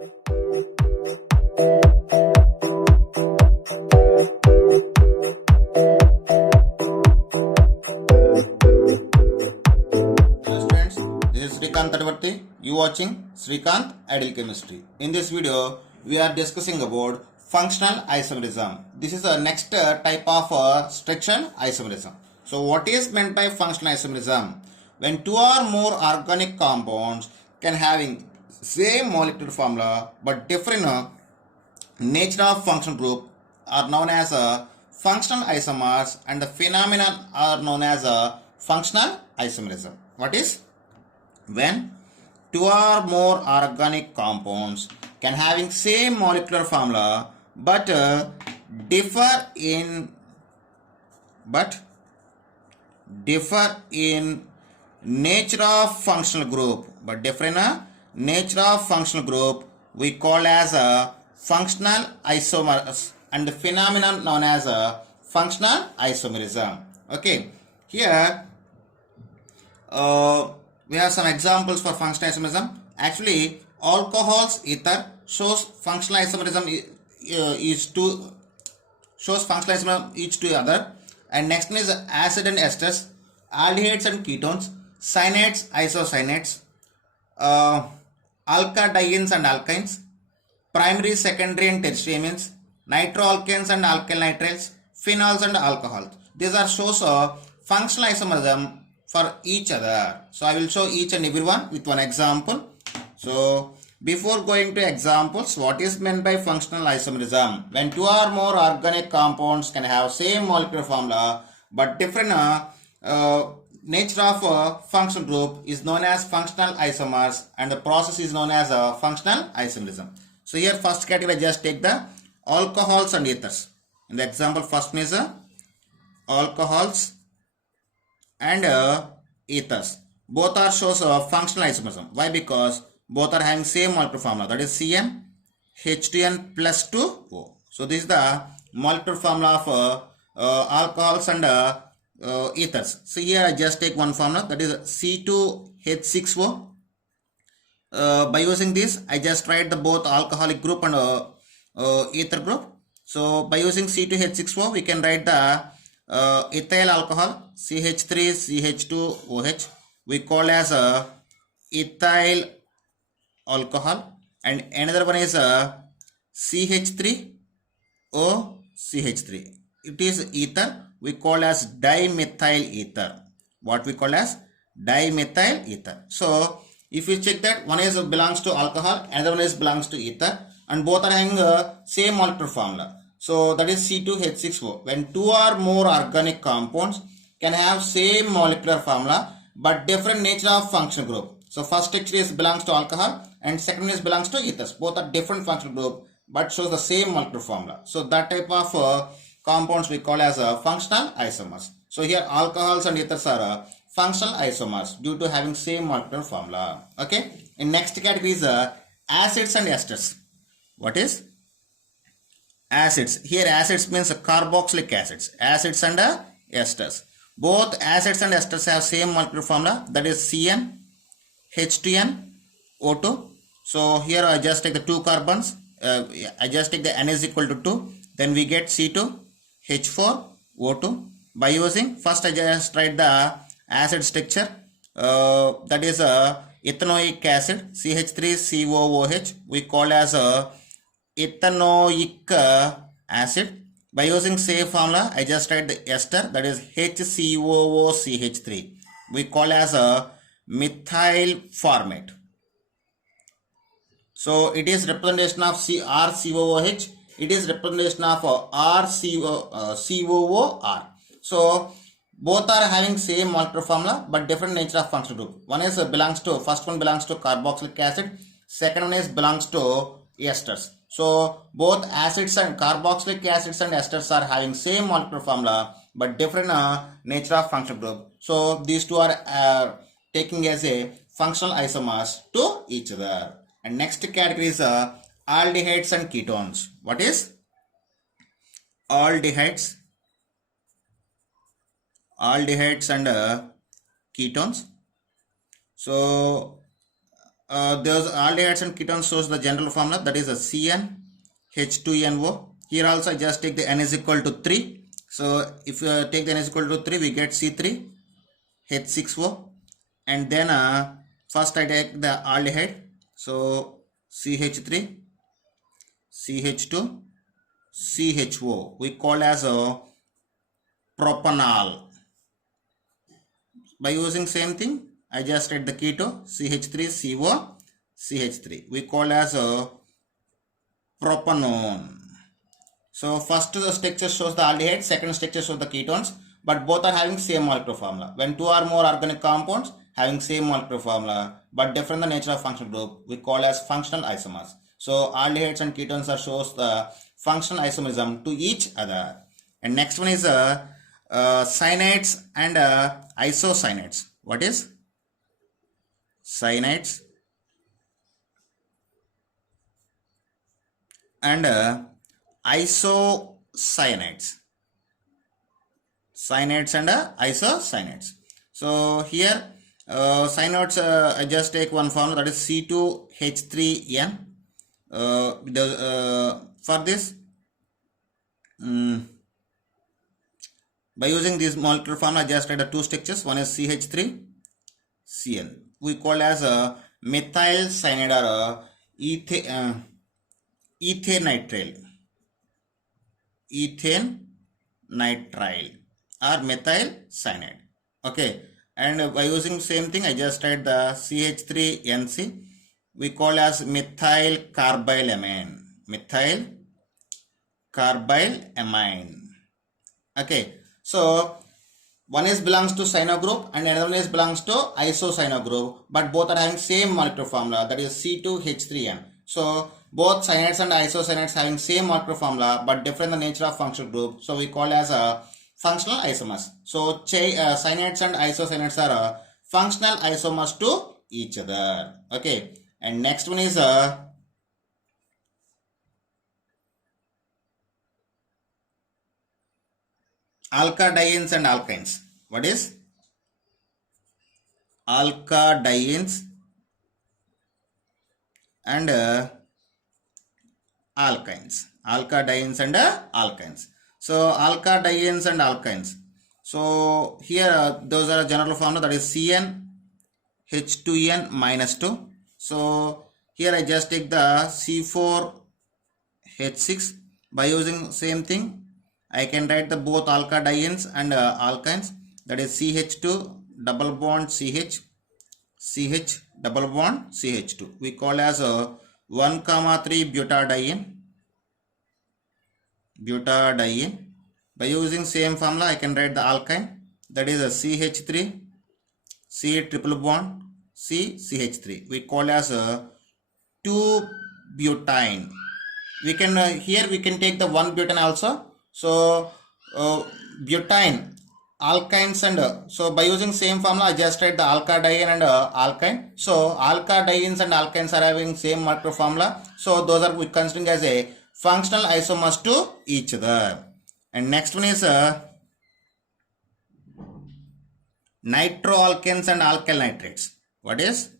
Students, this is Srikanth Tadvarti. You watching Srikanth Ideal Chemistry. In this video, we are discussing about functional isomerism. This is the next type of structural isomerism. So, what is meant by functional isomerism? When two or more organic compounds can having same molecular formula but different nature of functional group are known as functional isomers, and the phenomenon are known as functional isomerism. What is? When two or more organic compounds can having same molecular formula but differ in nature of functional group, we call as a functional isomers, and the phenomenon known as a functional isomerism. Okay, here we have some examples for functional isomerism. Actually, alcohols ether shows functional isomerism each to other. And next one is acid and esters, aldehydes and ketones, cyanates, isocyanates, alkadienes and alkynes, primary, secondary and tertiary amines, nitroalkanes and alkyl nitriles, phenols and alcohols. These are shows of functional isomerism for each other. So I will show each and every one with one example. So before going to examples, what is meant by functional isomerism? When two or more organic compounds can have same molecular formula but different nature of functional group is known as functional isomers, and the process is known as functional isomerism. So here first category, just take the alcohols and ethers. In the example, first one is alcohols and ethers. Both are shows of functional isomerism. Why? Because both are having same molecular formula, that is CN H2N plus 2O. So this is the molecular formula of alcohols and ethers. So here I just take one formula, that is C2H6O. By using this, I just write the both alcoholic group and ether group. So by using C2H6O, we can write the ethyl alcohol CH3CH2OH. We call as ethyl alcohol, and another one is CH3OCH3. It is ether. We call as dimethyl ether. What we call as dimethyl ether. So if you check that, one is belongs to alcohol, another one is belongs to ether, and both are having same molecular formula. So that is C2H6O. When two or more organic compounds can have same molecular formula but different nature of functional group. So first structure is belongs to alcohol and second is belongs to ethers. Both are different functional group but shows the same molecular formula. So that type of compounds we call as functional isomers. So here alcohols and ethers are functional isomers due to having same molecular formula. Okay. In next category is acids and esters. What is acids? Here acids means carboxylic acids. Acids and esters. Both acids and esters have same molecular formula, that is CN H2N O2. So here I just take the two carbons. I just take the N is equal to 2. Then we get C2H4O2. By using, first I just write the acid structure. That is ethanoic acid CH3COOH. We call as ethanoic acid. By using same formula, I just write the ester, that is HCOOCH3. We call as a methyl formate. So it is representation of RCOOH. It is representation of RCOOR. So both are having same molecular formula but different nature of functional group. One is first one belongs to carboxylic acid. Second one is belongs to esters. So both acids and carboxylic acids and esters are having same molecular formula but different nature of functional group. So these two are taking as a functional isomers to each other. And next category is aldehydes and ketones. What is aldehydes? Aldehydes and ketones. So those aldehydes and ketones shows the general formula, that is a CN H2NO. Here also I just take the N is equal to 3. So if you take the N is equal to 3, we get C3 H6O. And then first I take the aldehyde. So CH3 CH2 CHO, we call as a propanol. By using same thing, I just write the keto CH3CO CH3, we call as a propanone. So first the structure shows the aldehyde, second structure shows the ketones, but both are having same molecular formula. When two or more organic compounds having same molecular formula but different the nature of functional group, we call as functional isomers. So aldehydes and ketones are shows the functional isomerism to each other. And next one is cyanides and isocyanates. What is cyanides and isocyanates? Cyanates and isocyanates. So here cyanates, I just take one formula, that is C2H3N. For this, by using this molecular formula, I just write the two structures. One is CH3CN. We call as a methyl cyanide or ethane nitrile or methyl cyanide. Okay, and by using same thing, I just write the CH3NC. We call as methyl carbylamine. Methyl carbylamine. Okay, so one is belongs to cyano group and another one is belongs to isocyano group, but both are having same molecular formula, that is C2H3N. So both cyanides and isocyanates having same molecular formula but different the nature of functional group, so we call as a functional isomers. So cyanides and isocyanates are functional isomers to each other. Okay, and next one is alkadienes and alkynes. What is alkadienes and alkynes? Alkadienes and alkynes. So alkadienes and alkynes. So here those are general formula, that is CN H2N minus 2. So here I just take the C4H6. By using same thing, I can write the both alkadienes and alkynes, that is CH2 double bond CH, CH double bond CH2. We call as 1,3 butadiene. By using same formula, I can write the alkyne, that is a CH3 C triple bond C CH3. We call as 2-butane. We can here we can take the 1-butane also. So butane, alkynes and so by using same formula, I just write the alkadiene and alkyne. So alkadienes and alkynes are having same molecular formula, so those are we considering as a functional isomers to each other. And next one is nitroalkanes and alkyl nitrates. What is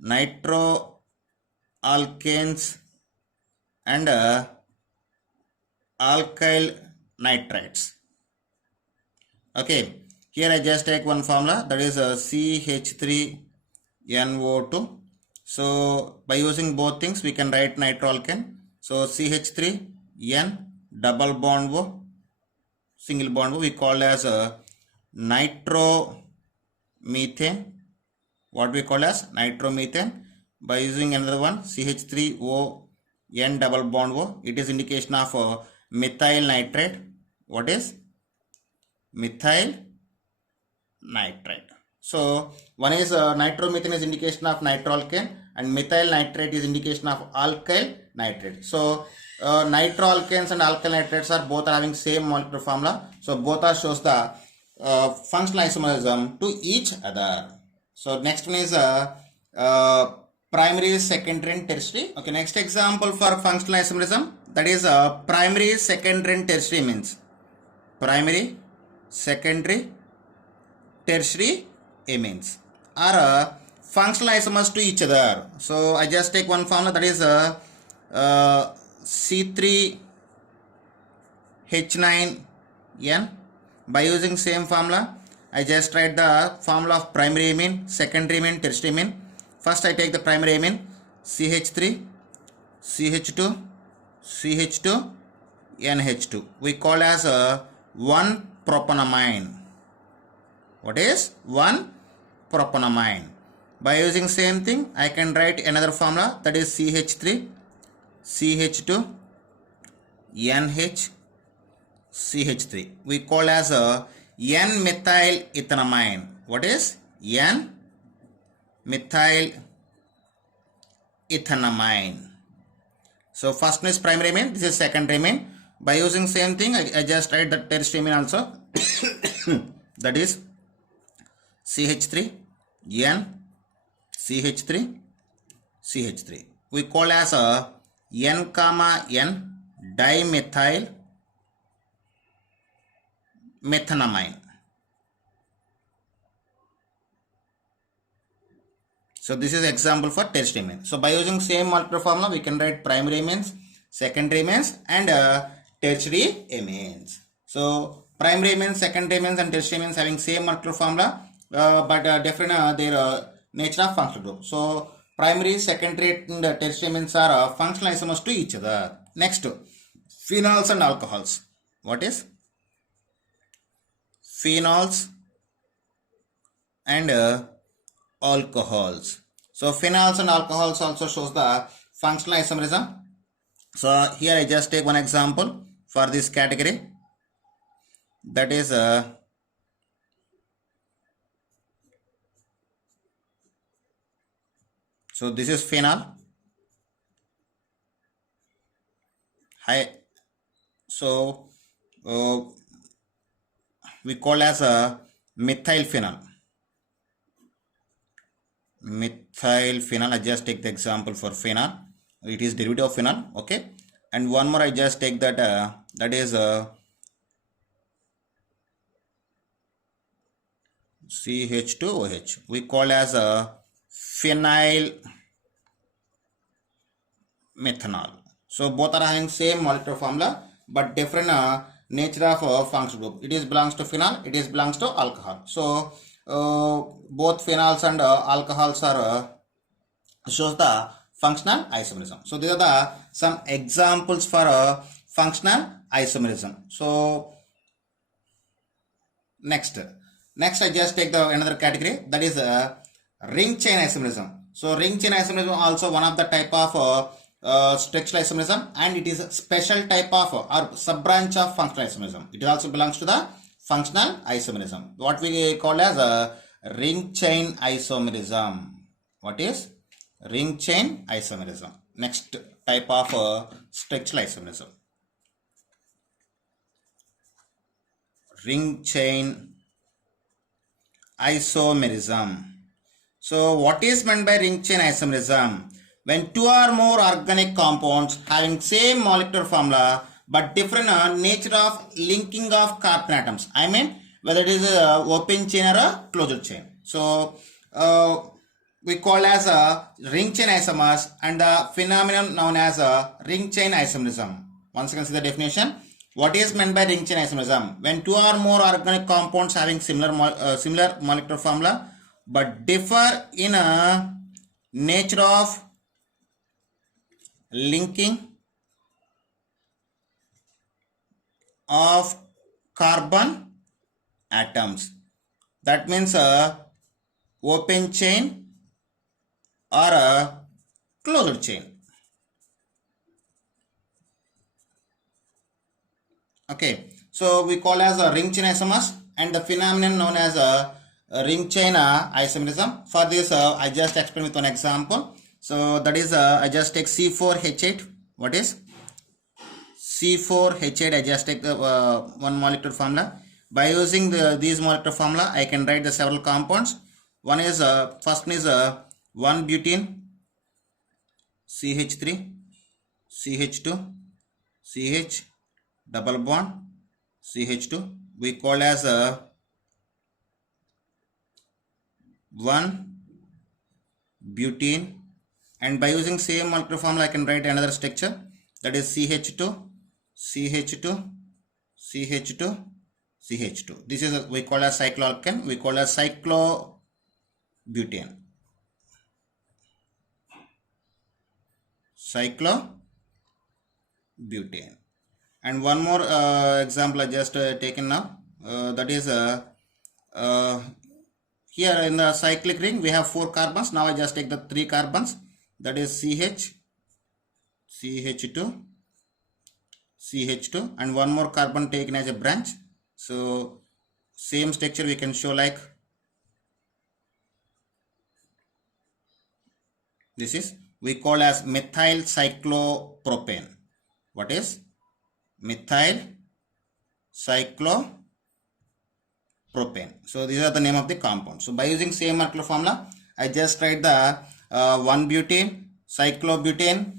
nitroalkanes and alkyl nitrates? Okay, here I just take one formula, that is CH3NO2. So by using both things, we can write nitroalkane. So CH3N double bond O, single bond O, we call as nitromethane. What we call as nitromethane. By using another one, CH3O N double bond O, it is indication of methyl nitrate. What is methyl nitrate? So one is nitromethane is indication of nitroalkane and methyl nitrate is indication of alkyl nitrate. So nitroalkanes and alkyl nitrates are both having same molecular formula. So both are shows the functional isomerism to each other. So next one is primary, secondary and tertiary. Okay, next example for functional isomerism, that is primary, secondary and tertiary means primary, secondary, tertiary amines are functional isomers to each other. So I just take one formula, that is C3H9N. By using same formula, I just write the formula of primary amine, secondary amine, tertiary amine. First I take the primary amine, CH3, CH2, CH2, NH2. We call as a 1-propanamine. What is 1-propanamine? By using same thing, I can write another formula, that is CH3, CH2, NH, CH3. We call as a N-methyl ethanamine. What is N-methyl ethanamine? So first one is primary amine, this is secondary amine. By using same thing, I just write the tertiary amine also. That is CH3, N, CH3, CH3. We call as a N, N dimethyl methanamine. So this is example for tertiary amine. So by using same molecular formula, we can write primary amines, secondary amines, and tertiary amines. So primary amines, secondary amines, and tertiary amines having same molecular formula, but different their nature of functional group. So primary, secondary, and tertiary amines are functional isomers to each other. Next, phenols and alcohols. What is phenols and alcohols? So phenols and alcohols also shows the functional isomerism. So here I just take one example for this category, that is so this is phenol. So we call as a methyl phenol. Methyl phenol, I just take the example for phenol. It is derivative of phenol, okay. And one more I just take that that is CH2OH. We call as a phenyl methanol. So both are having same molecular formula but different nature of functional group. It is belongs to phenol, it is belongs to alcohol. So both phenols and alcohols are shows the functional isomerism. So these are the some examples for functional isomerism. So next I just take the another category, that is ring chain isomerism. So ring chain isomerism also one of the type of structural isomerism, and it is a special type of or sub branch of functional isomerism. It also belongs to the functional isomerism, what we call as a ring chain isomerism. What is ring chain isomerism? Next type of structural isomerism, ring chain isomerism. So what is meant by ring chain isomerism? When two or more organic compounds having same molecular formula but different nature of linking of carbon atoms. I mean whether it is a open chain or a closed chain. So we call as a ring chain isomers, and the phenomenon known as a ring chain isomerism. Once again see the definition. What is meant by ring chain isomerism? When two or more organic compounds having similar molecular formula but differ in a nature of linking of carbon atoms. That means a open chain or a closed chain. Okay, so we call as a ring chain isomers, and the phenomenon known as a ring chain isomerism. For this I just explain with one example. So that is I just take C4H8. What is C4H8? I just take the one molecular formula. By using these molecular formula, I can write the several compounds. One is first one is 1-butene, CH3, CH2, CH double bond, CH2. We call as 1 butene, and by using same molecular formula I can write another structure, that is CH2, CH2, CH2, CH2. This is we call as cycloalkane, we call as cyclobutane. Cyclobutane. And one more example I just taken now, that is here in the cyclic ring we have 4 carbons. Now I just take the 3 carbons, that is CH, CH2, CH2, and one more carbon taken as a branch. So same structure we can show like this is we call as methyl cyclopropane. What is methyl cyclopropane? So these are the name of the compound. So by using same molecular formula I just write the 1-butane, cyclobutane,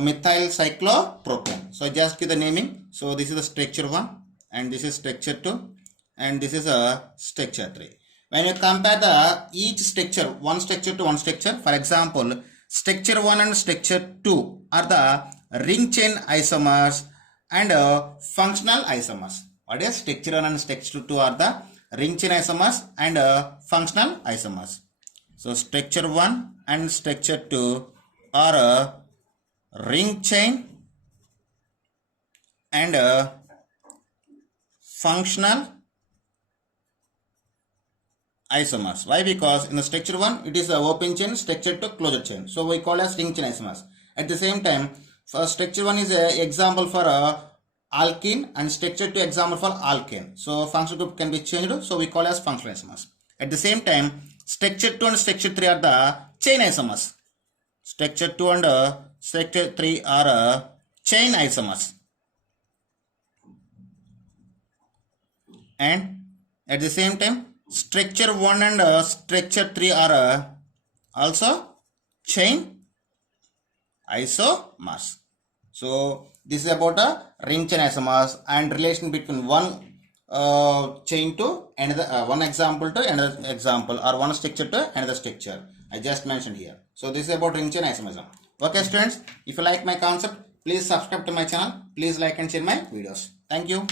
methyl cyclopropane. So I just give the naming. So this is the structure 1 and this is structure 2 and this is a structure 3. When you compare the each structure, one structure to one structure, for example, structure 1 and structure 2 are the ring chain isomers and functional isomers. What is structure 1 and structure 2 are the ring chain isomers and functional isomers. So structure 1 and structure 2 are ring chain and functional isomers. Why? Because in the structure 1 it is a open chain, structure 2 closed chain. So we call as ring chain isomers. At the same time, for structure 1 is a example for alkene and structure 2 example for alkane. So functional group can be changed. So we call as functional isomers. At the same time, structure 2 and structure 3 are the chain isomers. Structure 2 and structure 3 are chain isomers. And at the same time, structure 1 and structure 3 are also chain isomers. So this is about a ring chain isomers and relation between one chain to another, one example to another example, or one structure to another structure. I just mentioned here. So this is about ring chain isomerism. Okay students, if you like my concept, please subscribe to my channel. Please like and share my videos. Thank you.